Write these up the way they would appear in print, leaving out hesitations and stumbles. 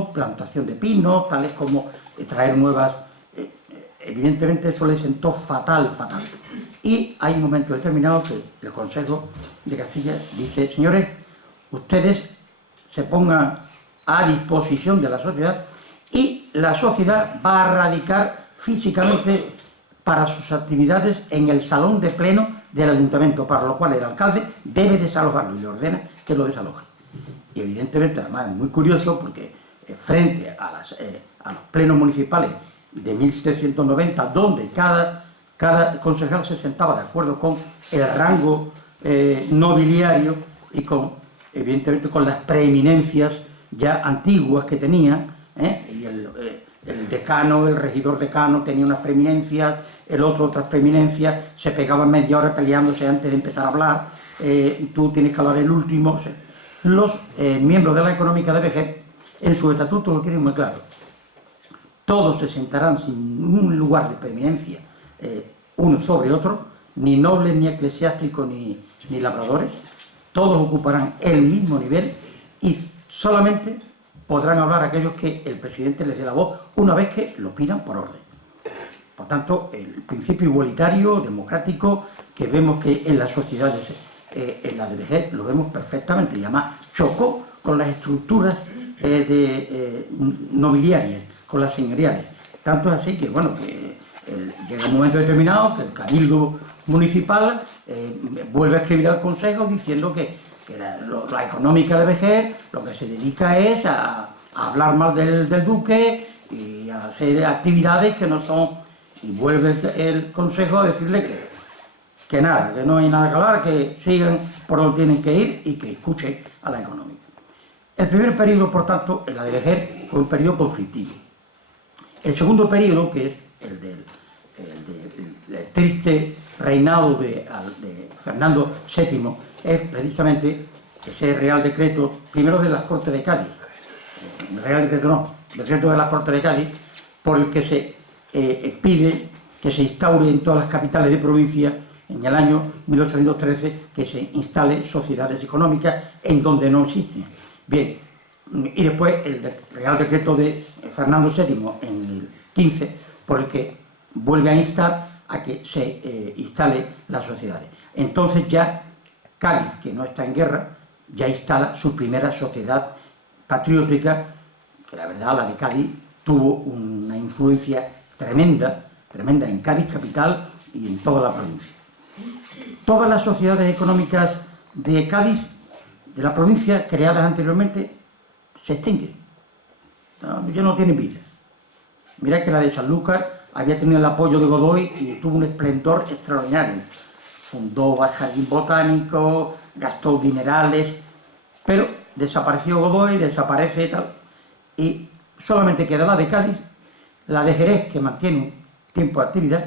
como plantación de pinos, tales como traer nuevas... evidentemente eso le sentó fatal. Y hay un momento determinado que el Consejo de Castilla dice: señores, ustedes se pongan a disposición de la sociedad y la sociedad va a radicar físicamente para sus actividades en el salón de pleno del ayuntamiento, para lo cual el alcalde debe desalojarlo y le ordena que lo desaloje. Y evidentemente, además, es muy curioso porque frente a los plenos municipales de 1790, donde cada concejal se sentaba de acuerdo con el rango nobiliario y evidentemente con las preeminencias ya antiguas que tenía, y el decano, el regidor decano tenía unas preeminencias, el otro otras preeminencias, se pegaban media hora peleándose antes de empezar a hablar, tú tienes que hablar el último. O sea, los miembros de la Económica de Vejer en su estatuto lo tienen muy claro: todos se sentarán sin un lugar de preeminencia uno sobre otro, ni nobles, ni eclesiásticos, ni labradores, todos ocuparán el mismo nivel y solamente podrán hablar aquellos que el presidente les dé la voz una vez que lo pidan por orden. Por tanto, el principio igualitario, democrático, que vemos que en las sociedades, en la de Vejer, lo vemos perfectamente, y además chocó con las estructuras nobiliarias, con las señoriales. Tanto es así que, bueno, llega un momento determinado que el Cabildo Municipal vuelve a escribir al Consejo diciendo que la Económica de Vejer lo que se dedica es a hablar mal del duque y a hacer actividades que no son... Y vuelve el Consejo a decirle que nada, que no hay nada que hablar, que sigan por donde tienen que ir y que escuchen a la Económica. El primer periodo, por tanto, en la de Vejer, fue un periodo conflictivo. El segundo periodo, que es el del triste reinado de Fernando VII, es precisamente ese Real Decreto, primero de las Cortes de Cádiz, Real Decreto no, Decreto de las Cortes de Cádiz, por el que se pide que se instaure en todas las capitales de provincia, en el año 1813, que se instale sociedades económicas en donde no existen. Bien, y después el Real Decreto de Fernando VII en el 15, por el que vuelve a instar a que se instale las sociedades. Entonces ya Cádiz, que no está en guerra, ya instala su primera sociedad patriótica, que la verdad la de Cádiz tuvo una influencia tremenda en Cádiz capital y en toda la provincia. Todas las sociedades económicas de Cádiz, de la provincia, creadas anteriormente, se extinguen. Ya no tienen vida. Mira que la de Sanlúcar había tenido el apoyo de Godoy y tuvo un esplendor extraordinario. Fundó el jardín botánico, gastó dinerales, pero desapareció Godoy, desaparece tal, y solamente queda la de Cádiz, la de Jerez, que mantiene un tiempo de actividad,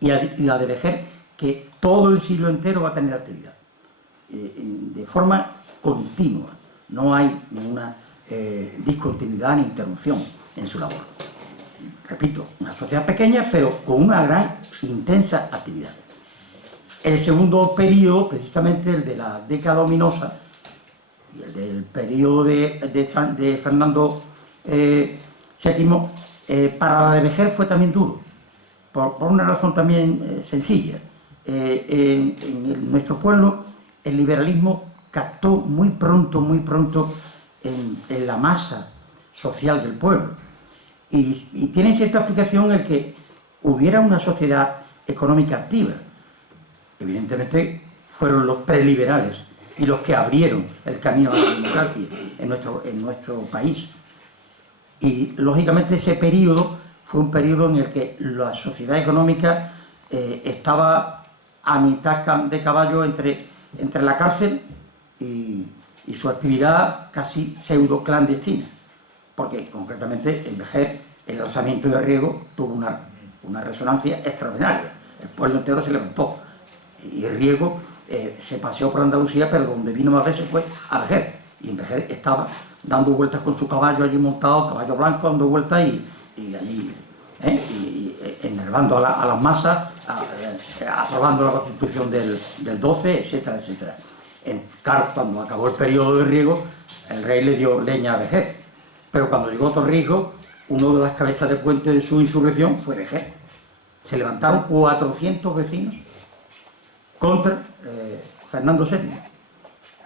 y la de Vejer, que todo el siglo entero va a tener actividad, de forma continua. No hay ninguna discontinuidad ni interrupción en su labor. Repito, una sociedad pequeña, pero con una gran, intensa actividad. El segundo periodo, precisamente el de la década ominosa, y el del periodo de Fernando VII, para la de Vejer fue también duro, por una razón también sencilla. En nuestro pueblo el liberalismo captó muy pronto en la masa social del pueblo, y tiene cierta explicación el que hubiera una sociedad económica activa. Evidentemente fueron los preliberales y los que abrieron el camino a la democracia en nuestro país. Y lógicamente ese periodo fue un periodo en el que la sociedad económica estaba a mitad de caballo entre la cárcel y su actividad casi pseudo clandestina, porque concretamente en Vejer el alzamiento de Riego tuvo una resonancia extraordinaria. El pueblo entero se levantó y Riego se paseó por Andalucía, pero donde vino más veces fue a Vejer, y en Vejer estaba dando vueltas con su caballo allí montado, caballo blanco, dando vueltas y allí enervando a las masas, aprobando la Constitución del 12, etcétera, etcétera. Claro, cuando acabó el periodo de Riego, el rey le dio leña a Vejer, Pero cuando llegó Torrijos, una de las cabezas de puente de su insurrección fue Vejer. Se levantaron 400 vecinos contra Fernando VII.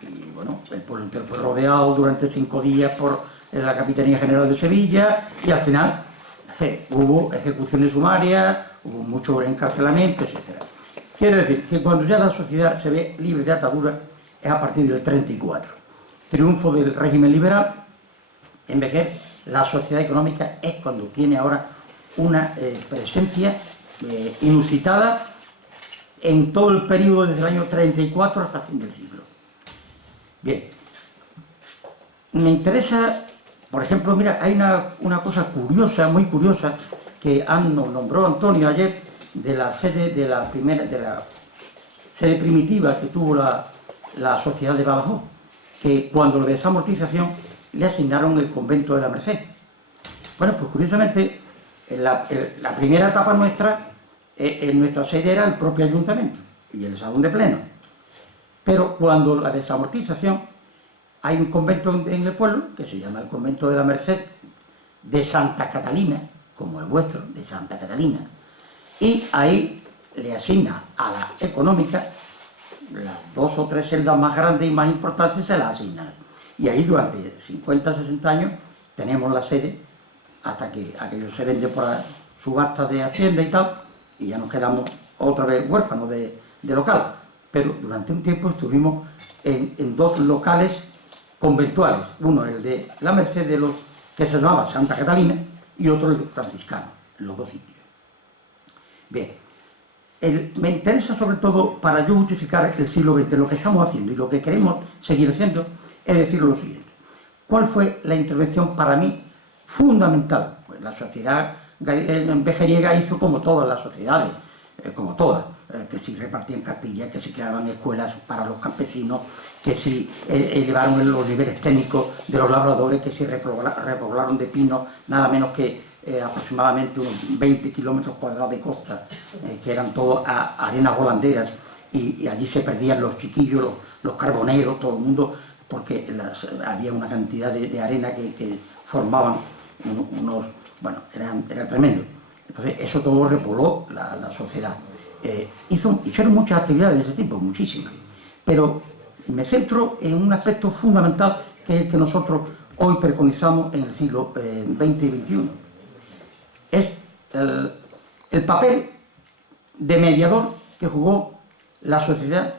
Y bueno, el pueblo entero fue rodeado durante 5 días por la Capitanía General de Sevilla y al final hubo ejecuciones sumarias, hubo mucho encarcelamiento, etc. Quiere decir que cuando ya la sociedad se ve libre de atadura es a partir del 34. Triunfo del régimen liberal. En Vejer, la sociedad económica es cuando tiene ahora una presencia inusitada en todo el periodo desde el año 34 hasta el fin del siglo. Bien, me interesa, por ejemplo, mira, hay una cosa curiosa, muy curiosa, que nos nombró Antonio ayer, de la sede sede primitiva que tuvo la sociedad de Badajoz, que cuando la desamortización le asignaron el convento de la Merced. Bueno, pues curiosamente, la primera etapa nuestra, en nuestra sede era el propio ayuntamiento y el salón de pleno. Pero cuando la desamortización, hay un convento en el pueblo que se llama el convento de la Merced de Santa Catalina, como el vuestro, de Santa Catalina, y ahí le asigna a la económica las 2 o 3 celdas más grandes y más importantes se las asignan. Y ahí durante 50, 60 años tenemos la sede hasta que aquello se vende por subasta de Hacienda y tal, y ya nos quedamos otra vez huérfanos de local. Pero durante un tiempo estuvimos en 2 locales conventuales, uno el de la Merced que se llamaba Santa Catalina y otro el de Franciscano, en los 2 sitios. Bien, me interesa sobre todo, para yo justificar el siglo XX, lo que estamos haciendo y lo que queremos seguir haciendo, es decir lo siguiente. ¿Cuál fue la intervención para mí fundamental? Pues la sociedad vejeriega hizo como todas las sociedades, como todas, que se repartían cartillas, que se creaban escuelas para los campesinos, que se elevaron los niveles técnicos de los labradores, que se repoblaron de pinos nada menos que aproximadamente unos 20 kilómetros cuadrados de costa, que eran todo arenas volanderas, y allí se perdían los chiquillos, los carboneros, todo el mundo, porque había una cantidad de arena que formaban unos... Bueno, era tremendo. Entonces, eso todo repobló la sociedad. Hicieron muchas actividades de ese tipo, muchísimas. Pero me centro en un aspecto fundamental que nosotros hoy preconizamos en el siglo XX y XXI. Es el papel de mediador que jugó la sociedad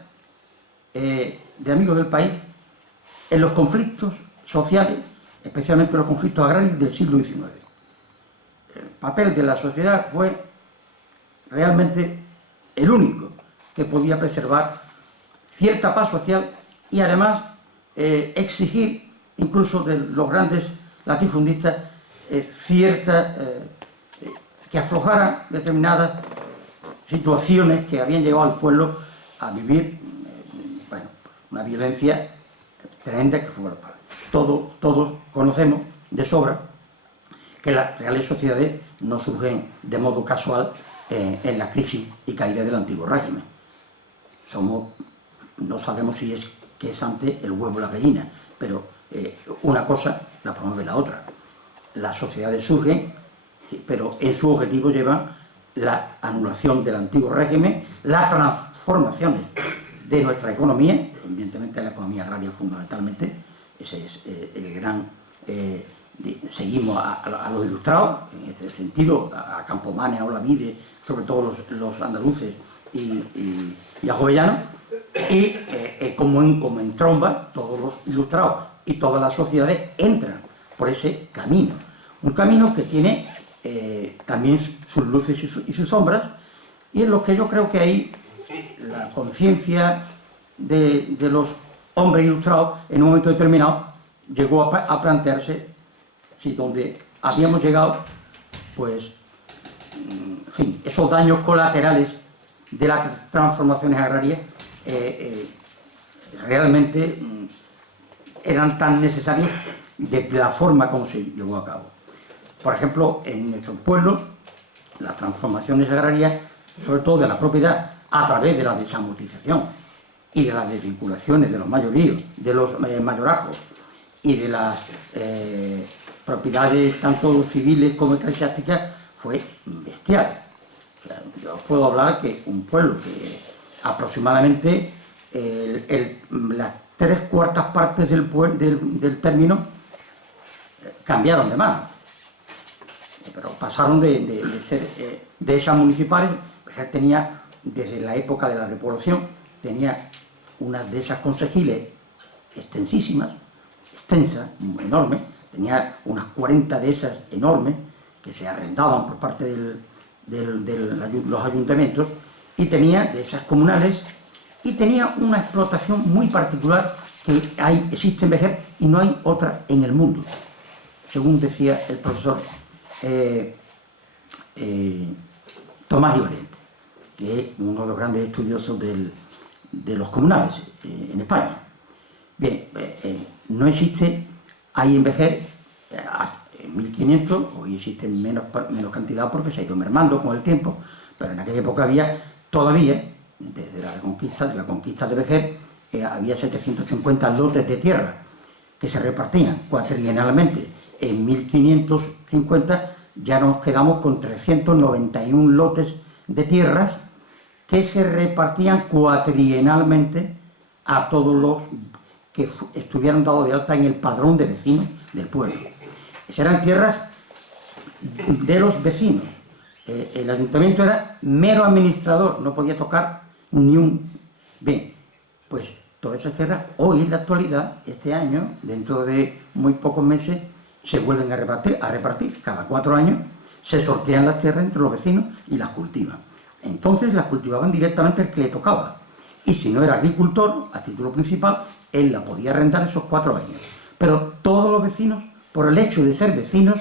de amigos del país en los conflictos sociales, especialmente los conflictos agrarios del siglo XIX. El papel de la sociedad fue realmente el único que podía preservar cierta paz social y además exigir incluso de los grandes latifundistas que aflojaran determinadas situaciones que habían llevado al pueblo a vivir una violencia tremenda que fue todos conocemos de sobra que las reales sociedades no surgen de modo casual en la crisis y caída del antiguo régimen. No sabemos si es antes el huevo o la gallina, pero una cosa la promueve la otra. Las sociedades surgen, pero en su objetivo llevan la anulación del antiguo régimen, las transformaciones de nuestra economía, evidentemente la economía agraria fundamentalmente, ese es el gran... seguimos a los ilustrados, en este sentido, a Campomanes, a Olavide, sobre todo los andaluces y a Jovellanos, y como en tromba, todos los ilustrados y todas las sociedades entran por ese camino. Un camino que tiene también sus luces y sus sombras, y en lo que yo creo que ahí la conciencia de los hombres ilustrados en un momento determinado llegó a plantearse si donde habíamos llegado, pues, en fin, esos daños colaterales de las transformaciones agrarias realmente eran tan necesarios de la forma como se llevó a cabo. Por ejemplo, en nuestro pueblo, las transformaciones agrarias, sobre todo de la propiedad, a través de la desamortización y de las desvinculaciones de los mayoríos, de los mayorazgos y de las propiedades tanto civiles como eclesiásticas fue bestial. O sea, yo os puedo hablar que un pueblo que aproximadamente las 3/4 partes del término cambiaron de mano, pero pasaron de ser de esas municipales. Vejer tenía, desde la época de la repoblación, tenía unas de esas consejiles extensísimas, extensas, enormes, tenía unas 40 de esas enormes que se arrendaban por parte de los ayuntamientos, y tenía de esas comunales, y tenía una explotación muy particular que existe en Vejer y no hay otra en el mundo, según decía el profesor Tomás y Valiente, que es uno de los grandes estudiosos de los comunales en España. Bien, no existe, hay en Vejer, en 1500, hoy existe menos cantidad porque se ha ido mermando con el tiempo, pero en aquella época había todavía, desde la conquista de Vejer, había 750 lotes de tierra que se repartían cuatrienalmente. En 1550 ya nos quedamos con 391 lotes de tierras que se repartían cuatrienalmente a todos los que estuvieran dados de alta en el padrón de vecinos del pueblo. Esas eran tierras de los vecinos. El ayuntamiento era mero administrador, no podía tocar ni un... Bien, pues todas esas tierras, hoy en la actualidad, este año, dentro de muy pocos meses, se vuelven a repartir. Cada 4 años se sortean las tierras entre los vecinos y las cultivan. Entonces las cultivaban directamente el que le tocaba. Y si no era agricultor, a título principal, él la podía arrendar esos 4 años. Pero todos los vecinos, por el hecho de ser vecinos,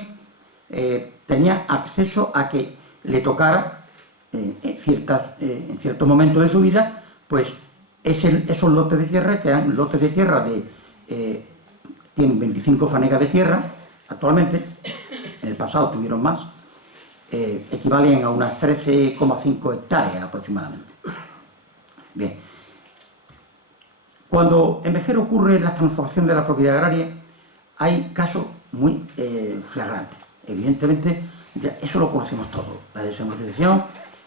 tenían acceso a que le tocara en cierto momento de su vida, pues esos lotes de tierra, que eran lotes de tierra tienen 25 fanegas de tierra actualmente, en el pasado tuvieron más, equivalen a unas 13,5 hectáreas aproximadamente. Bien, cuando en Vejer ocurre la transformación de la propiedad agraria, hay casos muy flagrantes. Evidentemente, ya eso lo conocemos todos. La desamortización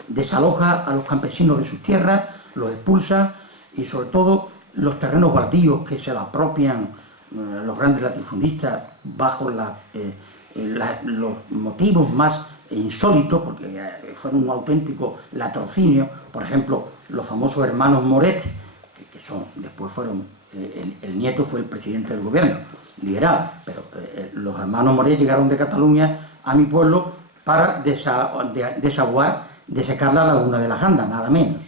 desaloja a los campesinos de sus tierras, los expulsa, y sobre todo los terrenos baldíos que se lo apropian los grandes latifundistas bajo los motivos más insólitos, porque fueron un auténtico latrocinio. Por ejemplo, los famosos hermanos Moret, después fueron, el nieto fue el presidente del gobierno liberal, pero los hermanos Moret llegaron de Cataluña a mi pueblo para desaguar, desecar la laguna de la Janda, nada menos,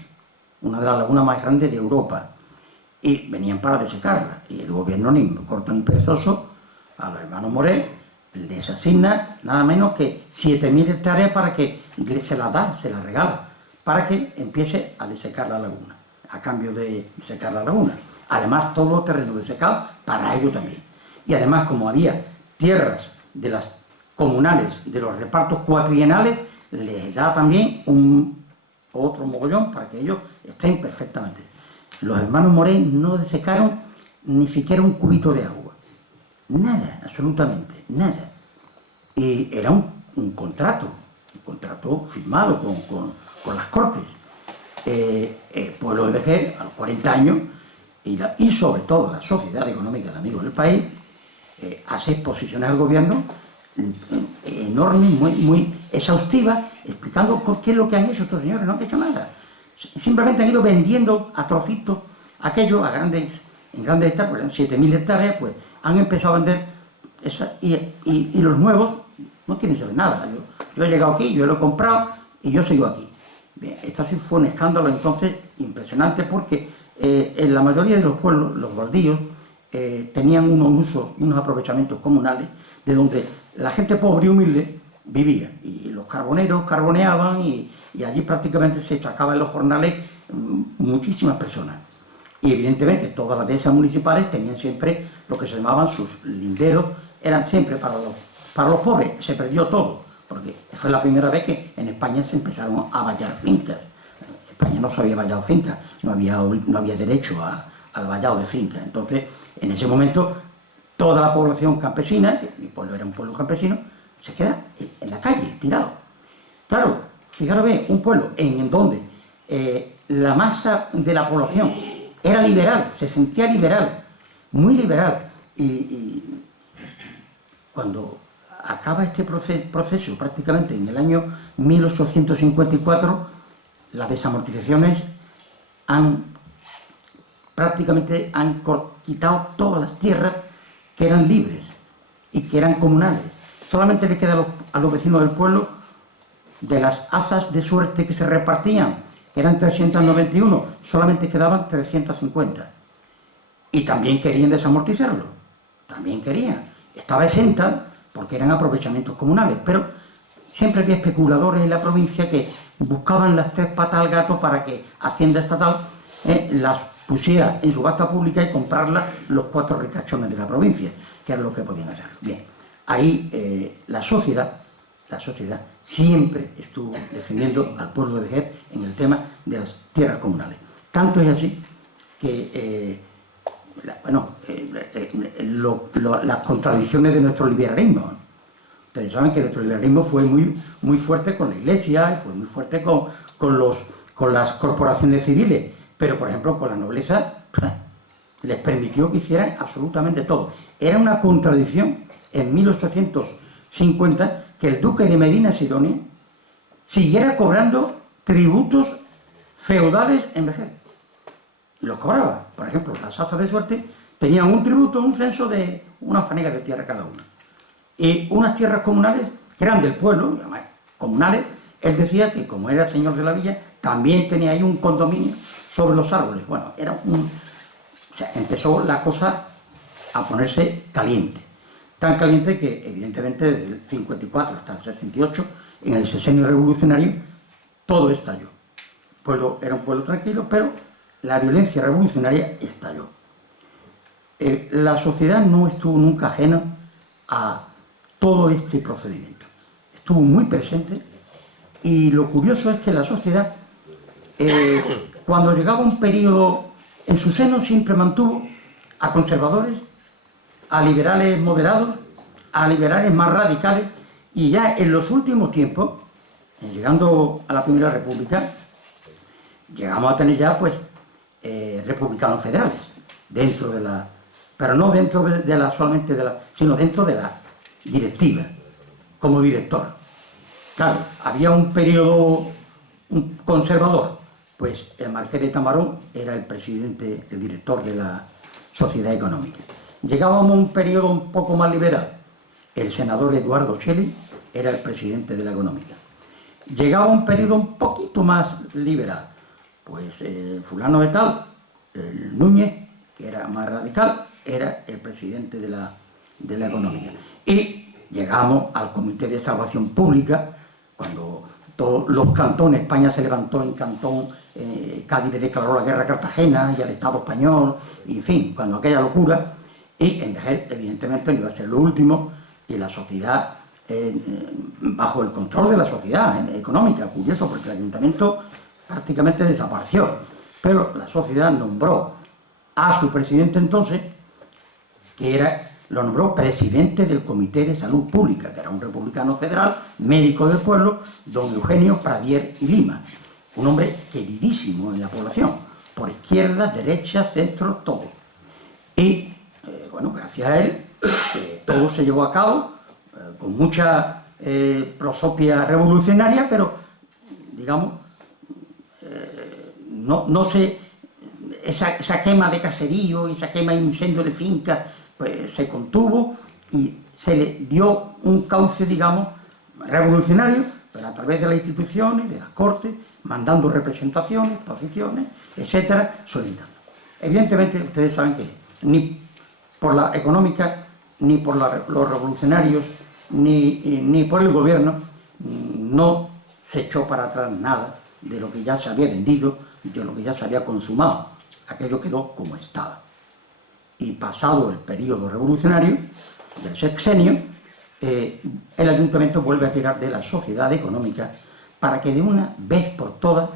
una de las lagunas más grandes de Europa, y venían para desecarla, y el gobierno, ni corto ni perezoso, a los hermanos Moret les asigna nada menos que 7.000 hectáreas para que se las regala, para que empiece a desecar la laguna, a cambio de secar la laguna. Además, todos los terrenos desecados para ello también. Y además, como había tierras de las comunales, de los repartos cuatrienales, les da también otro mogollón para que ellos estén perfectamente. Los hermanos Moret no desecaron ni siquiera un cubito de agua. Nada, absolutamente, nada. Y era un contrato firmado con las Cortes. El pueblo de Vejer, a los 40 años, y sobre todo la Sociedad Económica de Amigos del País, hace exposiciones al gobierno enormes, muy exhaustivas, explicando qué es lo que han hecho estos señores. No han hecho nada. Simplemente han ido vendiendo a trocitos aquello en grandes hectáreas, 7.000 hectáreas, pues han empezado a vender y los nuevos no quieren saber nada. Yo he llegado aquí, yo lo he comprado y yo sigo aquí. Bien, esto sí fue un escándalo entonces impresionante, porque en la mayoría de los pueblos, los baldíos, tenían unos usos y unos aprovechamientos comunales de donde la gente pobre y humilde vivía, y los carboneros carboneaban, y allí prácticamente se sacaban en los jornales muchísimas personas. Y evidentemente todas las dehesas municipales tenían siempre lo que se llamaban sus linderos, eran siempre para los pobres. Se perdió todo, porque fue la primera vez que en España se empezaron a vallar fincas. En España no se había vallado fincas, no había derecho al vallado de fincas. Entonces, en ese momento, toda la población campesina, que mi pueblo era un pueblo campesino, se queda en la calle, tirado. Claro, fijaros bien, un pueblo en donde la masa de la población era liberal, se sentía liberal, muy liberal, y cuando acaba este proceso prácticamente en el año 1854, las desamortizaciones prácticamente han quitado todas las tierras que eran libres y que eran comunales. Solamente le queda a los vecinos del pueblo, de las azas de suerte que se repartían, que eran 391, solamente quedaban 350. Y también querían desamortizarlo, también querían. Estaba exenta porque eran aprovechamientos comunales, pero siempre había especuladores en la provincia que buscaban las tres patas al gato para que Hacienda Estatal las pusiera en subasta pública y comprarlas los 4 ricachones de la provincia, que era lo que podían hacer. Bien, ahí la sociedad siempre estuvo defendiendo al pueblo de Jerez en el tema de las tierras comunales. Tanto es así que las contradicciones de nuestro liberalismo, ¿no? Ustedes saben que nuestro liberalismo fue muy fuerte con la Iglesia, fue muy fuerte con las corporaciones civiles, pero por ejemplo con la nobleza les permitió que hicieran absolutamente todo. Era una contradicción en 1850 que el duque de Medina Sidonia siguiera cobrando tributos feudales en Vejer. Y los cobraba. Por ejemplo, las azas de suerte tenían un tributo, un censo de una fanega de tierra cada una. Y unas tierras comunales, que eran del pueblo, comunales, él decía que como era señor de la villa, también tenía ahí un condominio sobre los árboles. Bueno, o sea, empezó la cosa a ponerse caliente. Tan caliente que, evidentemente, desde el 54 hasta el 68, en el sexenio revolucionario, todo estalló. El pueblo era un pueblo tranquilo, pero la violencia revolucionaria estalló. La sociedad no estuvo nunca ajena a todo este procedimiento. Estuvo muy presente, y lo curioso es que la sociedad, cuando llegaba un periodo, en su seno siempre mantuvo a conservadores, a liberales moderados, a liberales más radicales, y ya en los últimos tiempos, llegando a la Primera República, llegamos a tener ya pues republicanos federales dentro de la, pero no dentro de la solamente de la, sino dentro de la directiva, como director. Claro, había un periodo conservador, pues el marqués de Tamarón era el presidente, el director de la Sociedad Económica. Llegábamos a un periodo un poco más liberal, el senador Eduardo Shelley era el presidente de la Económica. Llegaba a un periodo un poquito más liberal, pues fulano de tal, el Núñez, que era más radical, era el presidente de la Económica. Y llegamos al Comité de Salvación Pública, cuando todos los cantones, España se levantó en Cantón, Cádiz le declaró la guerra a Cartagena y al Estado español, y en fin, cuando aquella locura, y en Vejer, evidentemente, no iba a ser lo último, y la sociedad, bajo el control de la sociedad económica, curioso, porque el ayuntamiento prácticamente desapareció, pero la sociedad nombró a su presidente entonces, lo nombró presidente del Comité de Salud Pública, que era un republicano federal, médico del pueblo, don Eugenio Pradier y Lima, un hombre queridísimo en la población, por izquierda, derecha, centro, todo. Y, bueno, gracias a él, todo se llevó a cabo con mucha prosopia revolucionaria, pero, digamos, no se... Esa quema de caserío, esa quema de incendio de fincas, pues se contuvo y se le dio un cauce, digamos, revolucionario, pero a través de las instituciones, de las cortes, mandando representaciones, posiciones, etcétera, solicitando. Evidentemente, ustedes saben que ni por la económica, ni por los revolucionarios, ni por el gobierno, no se echó para atrás nada de lo que ya se había vendido, de lo que ya se había consumado. Aquello quedó como estaba. Y pasado el periodo revolucionario, del sexenio, el ayuntamiento vuelve a tirar de la sociedad económica para que de una vez por todas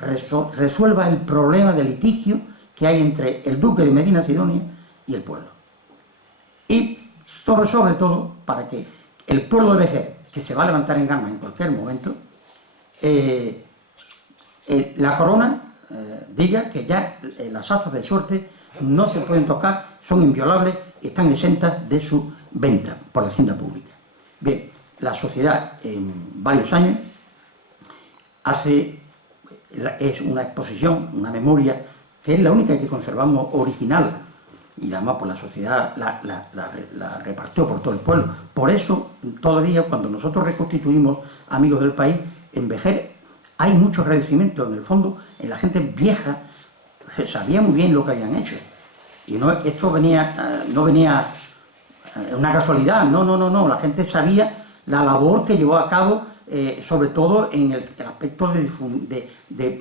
resuelva el problema de litigio que hay entre el duque de Medina Sidonia y el pueblo. y sobre todo para que el pueblo de Vejer, que se va a levantar en armas en cualquier momento, la corona diga que ya las azas de suerte no se pueden tocar, son inviolables y están exentas de su venta por la hacienda pública. Bien, la sociedad en varios años es una exposición, una memoria, que es la única que conservamos original, y además por la sociedad la repartió por todo el pueblo. Por eso, todavía cuando nosotros reconstituimos Amigos del País, en Vejer hay mucho agradecimiento, en el fondo, en la gente vieja, sabía muy bien lo que habían hecho. Y no, esto no venía una casualidad, no, la gente sabía la labor que llevó a cabo, sobre todo en el aspecto de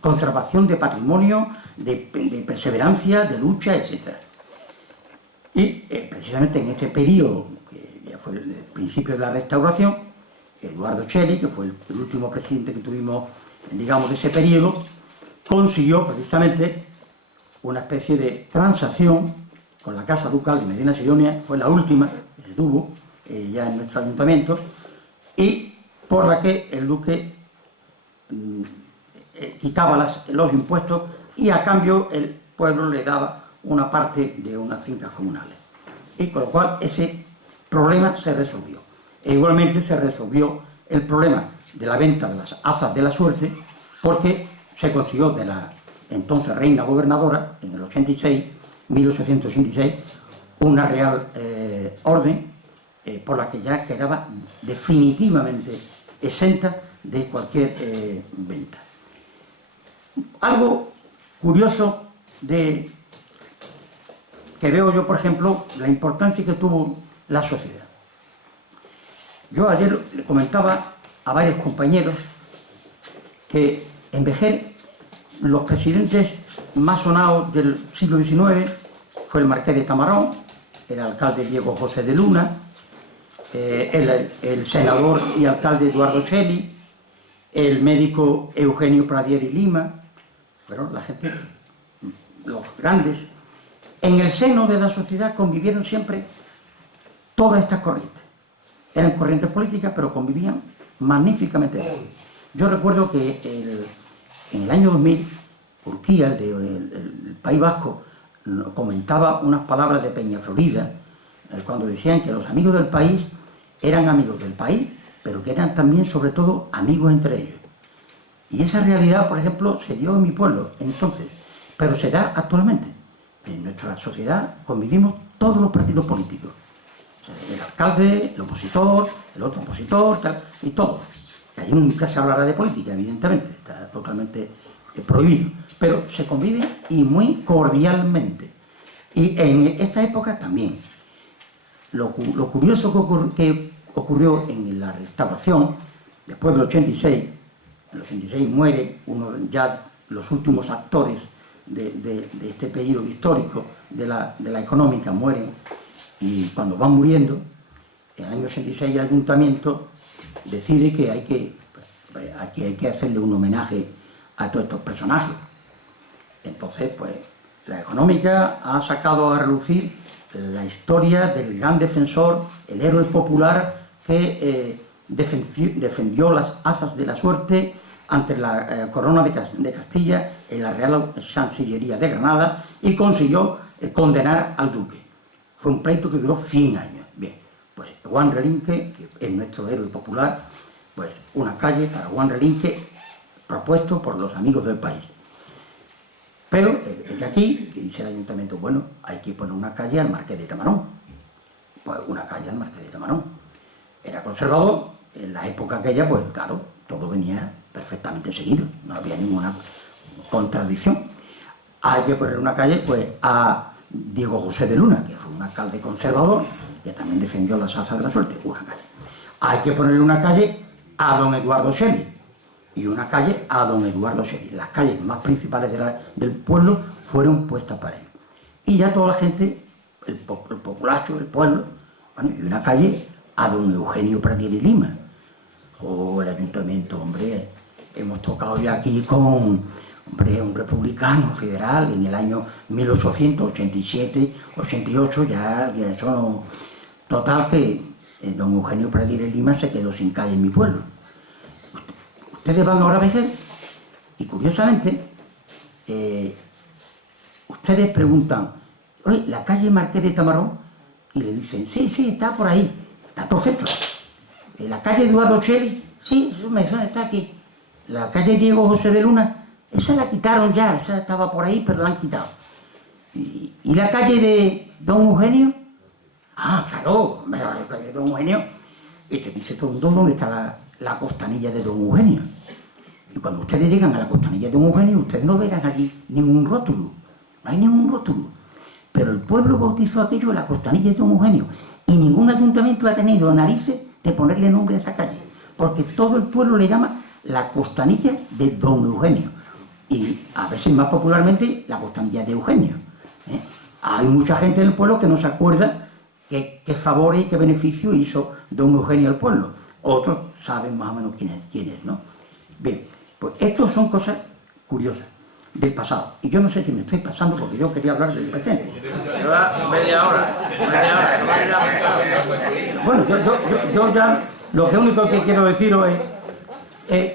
conservación de patrimonio, de perseverancia, de lucha, etc. Y precisamente en este periodo, que ya fue el principio de la Restauración, Eduardo Cheli, que fue el último presidente que tuvimos, digamos, de ese periodo, consiguió precisamente una especie de transacción con la Casa Ducal de Medina Sidonia, fue la última que se tuvo ya en nuestro ayuntamiento, y por la que el duque quitaba los impuestos y a cambio el pueblo le daba una parte de unas fincas comunales. Y con lo cual ese problema se resolvió. E igualmente se resolvió el problema de la venta de las azas de la suerte, porque se consiguió de la entonces reina gobernadora, en el 1886, una real orden por la que ya quedaba definitivamente exenta de cualquier venta. Algo curioso que veo yo, por ejemplo, la importancia que tuvo la sociedad. Yo ayer le comentaba a varios compañeros que en Vejer los presidentes más sonados del siglo XIX fue el marqués de Tamarón, el alcalde Diego José de Luna, el senador y alcalde Eduardo Cheli, el médico Eugenio Pradieri Lima, fueron la gente, los grandes. En el seno de la sociedad convivieron siempre todas estas corrientes. Eran corrientes políticas, pero convivían magníficamente bien. Yo recuerdo que en el año 2000, Urquía, el País Vasco, comentaba unas palabras de Peñaflorida, cuando decían que los amigos del país eran amigos del país, pero que eran también, sobre todo, amigos entre ellos. Y esa realidad, por ejemplo, se dio en mi pueblo entonces, pero se da actualmente. En nuestra sociedad convivimos todos los partidos políticos. O sea, el alcalde, el opositor, el otro opositor, tal, y todo. Allí nunca se hablará de política, evidentemente, está totalmente prohibido, pero se convive y muy cordialmente. Y en esta época también. Lo curioso que ocurrió en la Restauración, después del 86, en el 86 muere ya los últimos actores de este periodo histórico de la económica, mueren, y cuando van muriendo, en el año 86 el ayuntamiento decide que hay que hacerle un homenaje a todos estos personajes. Entonces, pues, la económica ha sacado a relucir la historia del gran defensor, el héroe popular que defendió las azas de la suerte ante la corona de Castilla en la Real Chancillería de Granada y consiguió condenar al duque. Fue un pleito que duró 100 años. Bien, pues Juan Relinque, que es nuestro héroe popular, pues una calle para Juan Relinque propuesto por los amigos del país. Pero de aquí, que dice el ayuntamiento, bueno, hay que poner una calle al marqués de Tamarón. Pues una calle al marqués de Tamarón. Era conservador, en la época aquella, pues claro, todo venía perfectamente seguido, no había ninguna contradicción. Hay que poner una calle, pues, a Diego José de Luna, que fue un alcalde conservador, que también defendió las azas de la suerte, una calle. Hay que ponerle una calle a don Eduardo Cheli, y una calle a don Eduardo Cheli. Las calles más principales del pueblo fueron puestas para él. Y ya toda la gente, el populacho, el pueblo, bueno, y una calle a don Eugenio Pradieri Lima. Oh, el ayuntamiento, hombre, hemos tocado ya aquí con hombre, un republicano federal en el año 1887, 88, ya eso, total que don Eugenio Pradilla Lima se quedó sin calle en mi pueblo. Ustedes van ahora a Vejer y curiosamente ustedes preguntan, oye, ¿la calle Marqués de Tamarón? Y le dicen, sí, está por ahí, está perfecto. ¿La calle Eduardo Cheli? Sí, eso me suena, está aquí. La calle Diego José de Luna, esa la quitaron ya, esa estaba por ahí, pero la han quitado. ¿Y la calle de don Eugenio? Ah, claro, la calle de don Eugenio. Y te dice todo el mundo dónde está la costanilla de don Eugenio. Y cuando ustedes llegan a la costanilla de don Eugenio, ustedes no verán aquí ningún rótulo. No hay ningún rótulo. Pero el pueblo bautizó aquello la costanilla de don Eugenio. Y ningún ayuntamiento ha tenido narices de ponerle nombre a esa calle. Porque todo el pueblo le llama la costanilla de don Eugenio. Y a veces más popularmente la costanilla de Eugenio. Hay mucha gente en el pueblo que no se acuerda qué favores y qué beneficio hizo don Eugenio al pueblo. Otros saben más o menos quién es, ¿no? Bien, pues estas son cosas curiosas del pasado. Y yo no sé si me estoy pasando porque yo quería hablar del presente. Lleva media hora. Bueno, yo ya lo único que quiero deciros es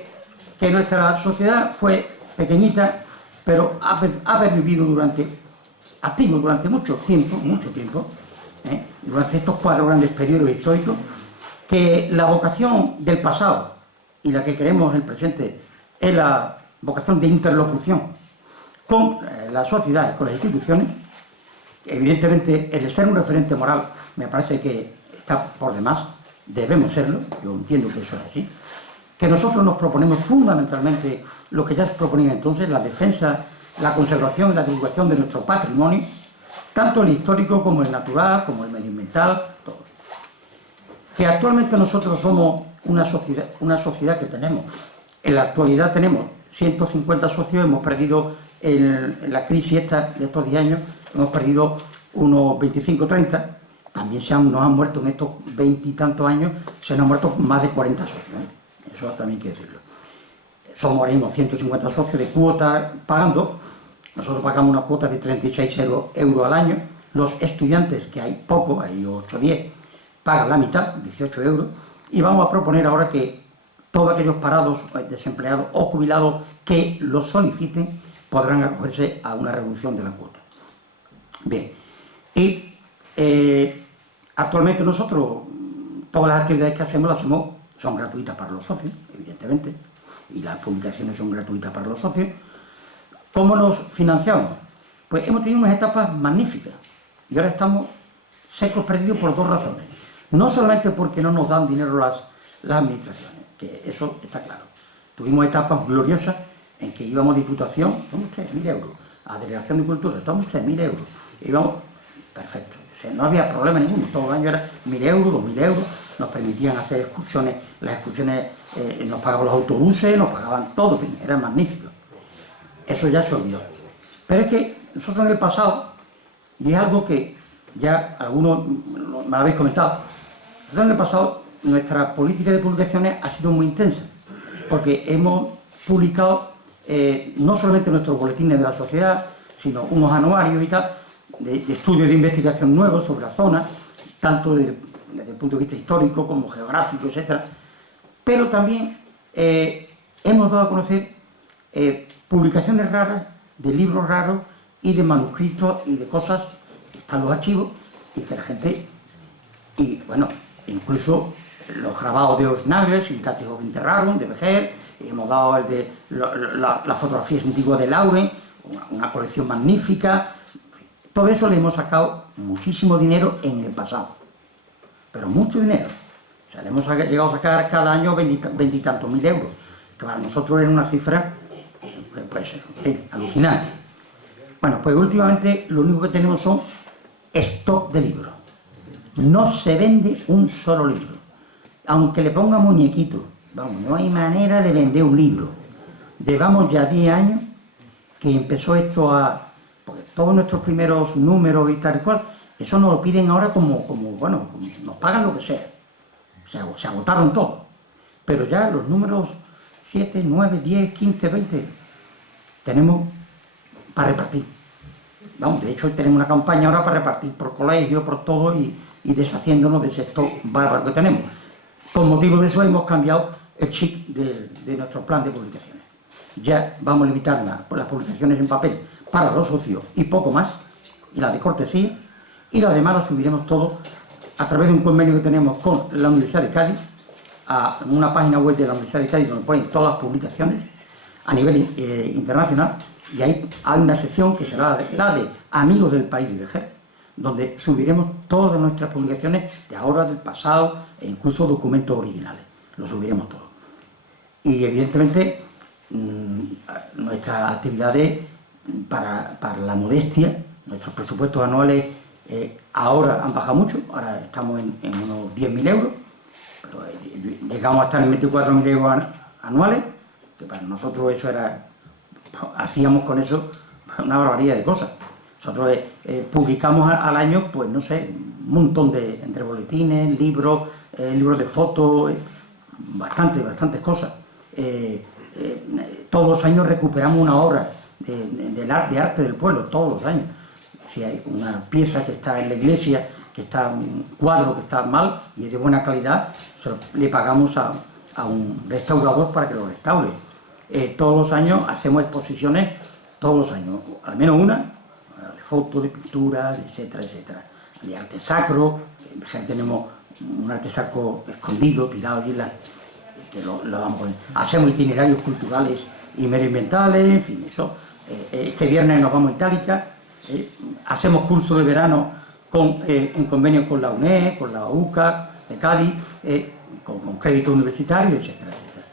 que nuestra sociedad fue pequeñita, pero ha vivido activo durante mucho tiempo, durante estos 4 grandes periodos históricos, que la vocación del pasado y la que queremos en el presente es la vocación de interlocución con la sociedad y con las instituciones. Evidentemente, el ser un referente moral me parece que está por demás, debemos serlo, yo entiendo que eso es así, que nosotros nos proponemos fundamentalmente lo que ya se proponía entonces, la defensa, la conservación y la divulgación de nuestro patrimonio, tanto el histórico como el natural, como el medioambiental, todo. Que actualmente nosotros somos una sociedad que tenemos, en la actualidad tenemos 150 socios, hemos perdido en la crisis de estos 10 años, hemos perdido unos 25-30, también nos han muerto en estos 20 y tantos años, se nos han muerto más de 40 socios, eso también hay que decirlo. Somos ahora mismo 150 socios de cuota pagando, nosotros pagamos una cuota de 36 euros al año, los estudiantes, que hay poco, hay 8 o 10, pagan la mitad, 18 euros, y vamos a proponer ahora que todos aquellos parados, desempleados o jubilados que lo soliciten podrán acogerse a una reducción de la cuota. Bien, y actualmente nosotros, todas las actividades que hacemos son gratuitas para los socios, evidentemente, y las publicaciones son gratuitas para los socios. ¿Cómo nos financiamos? Pues hemos tenido unas etapas magníficas y ahora estamos secos perdidos por 2 razones. No solamente porque no nos dan dinero las administraciones, que eso está claro. Tuvimos etapas gloriosas en que íbamos a Diputación, toma usted 1.000 euros, a Delegación de Cultura, toma usted 1.000 euros, íbamos, perfecto, o sea, no había problema ninguno, todo el año era 1.000 euros, 2.000 euros, nos permitían hacer excursiones, las excursiones nos pagaban los autobuses, nos pagaban todo, en fin, era magnífico. Eso ya se olvidó. Pero es que nosotros en el pasado, y es algo que ya algunos me lo habéis comentado, nosotros en el pasado nuestra política de publicaciones ha sido muy intensa, porque hemos publicado no solamente nuestros boletines de la sociedad, sino unos anuarios y tal, de estudios de investigación nuevos sobre la zona, tanto desde el punto de vista histórico como geográfico, etc. Pero también hemos dado a conocer publicaciones raras, de libros raros y de manuscritos y de cosas que están en los archivos y que la gente, y bueno, incluso los grabados de Osnabrück, Sintatis Obinterrarum, de Vejer, hemos dado el de las fotografías antiguas de Lauren, una colección magnífica. Todo eso le hemos sacado muchísimo dinero en el pasado, pero mucho dinero. O sea, le hemos llegado a sacar cada año 20 y tantos mil euros, que para nosotros era una cifra, pues, en fin, alucinante. Bueno, pues últimamente lo único que tenemos son stock de libros. No se vende un solo libro, aunque le ponga muñequito. Vamos, no hay manera de vender un libro. Llevamos ya 10 años que empezó esto porque todos nuestros primeros números y tal y cual, eso nos lo piden ahora como bueno, nos pagan lo que sea. Se agotaron todos. Pero ya los números 7, 9, 10, 15, 20, tenemos para repartir. Vamos, de hecho tenemos una campaña ahora para repartir por colegios, por todo y deshaciéndonos de ese stock bárbaro que tenemos. Con motivo de eso hemos cambiado el chip de nuestro plan de publicaciones. Ya vamos a limitar las publicaciones en papel para los socios y poco más, y las de cortesía, y las demás las subiremos todo a través de un convenio que tenemos con la Universidad de Cádiz, a una página web de la Universidad de Cádiz donde ponen todas las publicaciones a nivel internacional, y ahí hay una sección que será la de Amigos del País de Vejer, donde subiremos todas nuestras publicaciones de ahora, del pasado, e incluso documentos originales. Lo subiremos todo. Y evidentemente nuestras actividades para la modestia, nuestros presupuestos anuales ahora han bajado mucho, ahora estamos en unos 10.000 euros, pero llegamos a estar en 24.000 euros anuales, que para nosotros eso era, hacíamos con eso una barbaridad de cosas. Nosotros publicamos al año, pues no sé, un montón entre boletines, libros de fotos, bastantes cosas. Todos los años recuperamos una obra de arte del pueblo, todos los años. Si hay una pieza que está en la iglesia, que está un cuadro que está mal y es de buena calidad, le pagamos a un restaurador para que lo restaure. Todos los años hacemos exposiciones, todos los años, al menos una, de fotos, de pinturas, etcétera, etcétera. De arte sacro, en Vejer tenemos un arte sacro escondido, tirado allí, que lo vamos a poner. Hacemos itinerarios culturales y medioambientales, en fin, eso. Este viernes nos vamos a Itálica, hacemos cursos de verano en convenio con la UNED, con la UCA de Cádiz, con crédito universitario, etcétera, etcétera.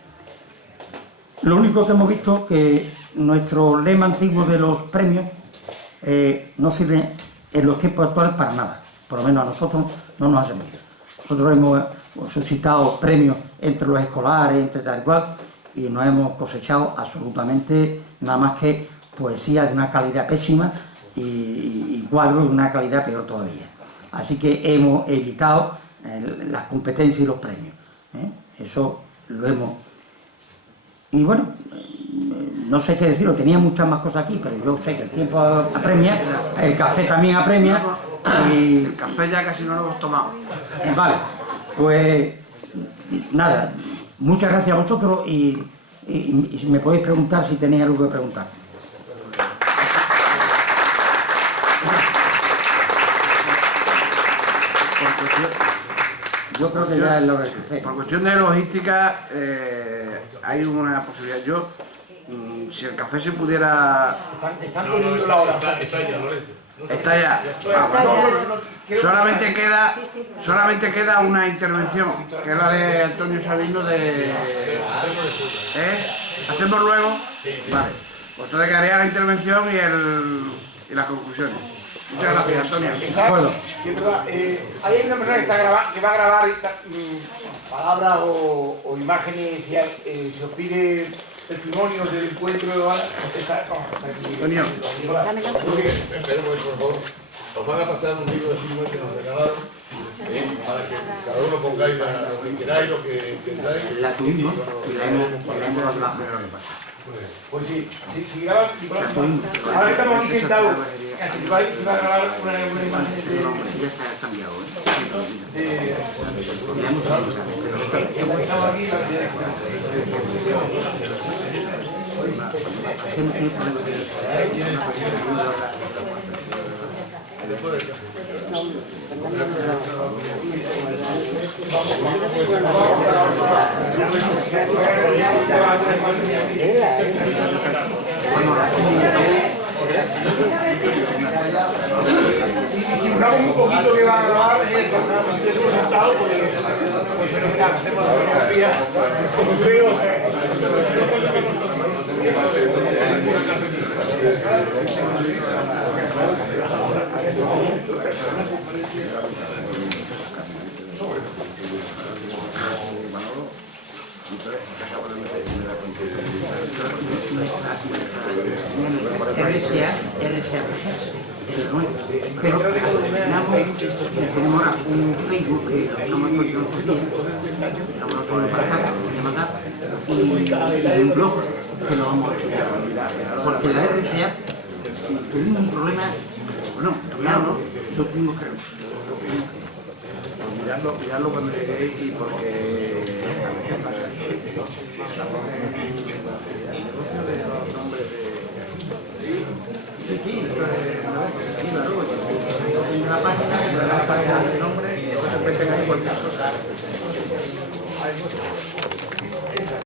Lo único que hemos visto que nuestro lema antiguo de los premios no sirve en los tiempos actuales para nada, por lo menos a nosotros no nos ha servido. Nosotros hemos suscitado premios entre los escolares, entre tal y cual, y no hemos cosechado absolutamente nada más que poesía de una calidad pésima y cuadros de una calidad peor todavía. Así que hemos evitado las competencias y los premios. Eso lo hemos... Y bueno, no sé qué decirlo, tenía muchas más cosas aquí, pero yo sé que el tiempo apremia, el café también apremia, y... El café ya casi no lo hemos tomado. Vale, pues nada, muchas gracias a vosotros y me podéis preguntar si tenéis algo que preguntar. Yo creo que ya es la hora de café. Por cuestión de logística, hay una posibilidad. Si el café se pudiera... Están poniendo la hora. Está ya. Solamente queda una intervención, que es la de Antonio Sabino de... ¿Hacemos luego? Vale. Pues entonces quedaría la intervención y las conclusiones. Muchas gracias, Antonio. Hay una persona que va a grabar palabras o imágenes, si os pide testimonios del encuentro. Antonio. Esperemos, por favor. Os van a pasar un libro de firmas que nos regalaron para que cada uno pongáis lo que queráis, lo que entendáis. La tuvimos y la hemos Pues si graban, ahora que estamos aquí sentados, se va a grabar una imagen de... Ya está cambiado, Estamos aquí, si buscamos un poquito que va a grabar, si hemos sentado, pues fenomenal, hacemos la fotografía como creo. pero tenemos ahora un Facebook que estamos en y un blog que lo vamos a hacer. Porque la RSA tuvimos un problema, bueno, lo tuvimos que... Mirarlo cuando lleguéis y porque Sí, claro, una página de nombre y después te meten ahí cualquier cosa.